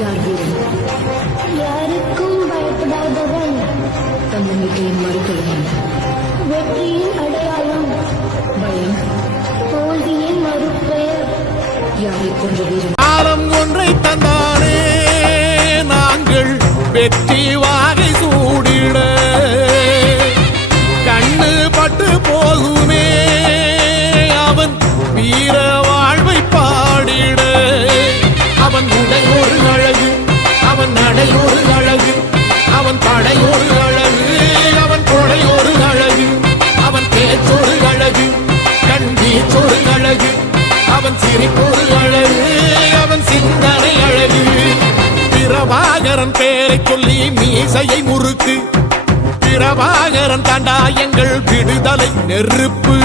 யார் வீரன்? யாருக்கும் பயப்படாதவன். தன்னம்பிக்கையின் மறுபெயர். வெற்றியின் அடையாளம். பயம். தோல்வியின் மறுபெயர். யாரை கொன்ற வீரன்? காலம் ஒன்றை தந்தானே நாங்கள் வெற்றி வாகை சூடிட, கண்ணு பட்டு போகுமே அவன் வீர வாழ்வை பாடிட. அவன் உடை ஒரு அழகு, அவன் நடை ஒரு அழகு, அவன் படை ஒரு அழகு, அவன் கொடை ஒரு அழகு, அவன் பேச்சொரு அழகு, கண் வீச்சொரு அழகு, அவன் சிரிப்பொரு அழகு, அவன் சிந்தனை அழகு. பிரபாகரன் பேரை சொல்லி மீசையை முறுக்கு, பிரபாகரன் தாண்டா எங்கள் விடுதலை நெருப்பு.